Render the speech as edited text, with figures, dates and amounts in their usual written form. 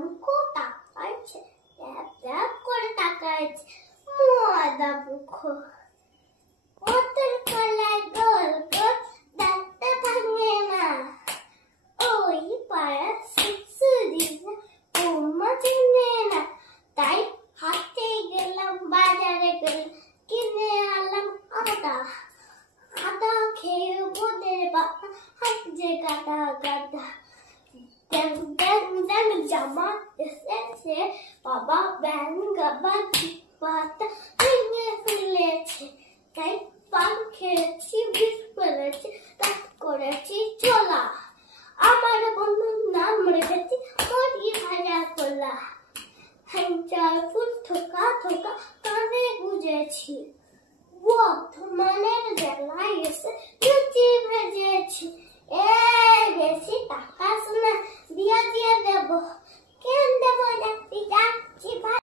মুখো তাকাইছে, tap tap করে তাকাইছে ময়দা মুখো। ওদের গলায় গোল গোল দাঁতটা ভাঙে না, ওই পাড়ার শিশুরা বৌমা চেনে না। তাই হাটে গেলাম, বাজারে গেলাম, কিনে আনলাম আদা। আদা খেয়ে ওদের বাবা হাঁটছে গাদা গাদা। ড্যাং ড্যাং ড্যাং জামা এসেছে, বাবা ব্যাং গাবা পাতা ভেঙে ফেলেছে। তাই পান খেয়েছি, বিষ ফেলেছি, তাই করেছি চলা। আমার বন্ধুর নাম রেখেছি মুড়ি ভাজা কলা। হ্যাংচার ফুল থোকা থোকা কানে গুঁজেছি, বর্ধমানের জেলায় এসে লুচি ভেজেছি। বেশি টাকা শোনা দিয়া দিয়ে দেবো।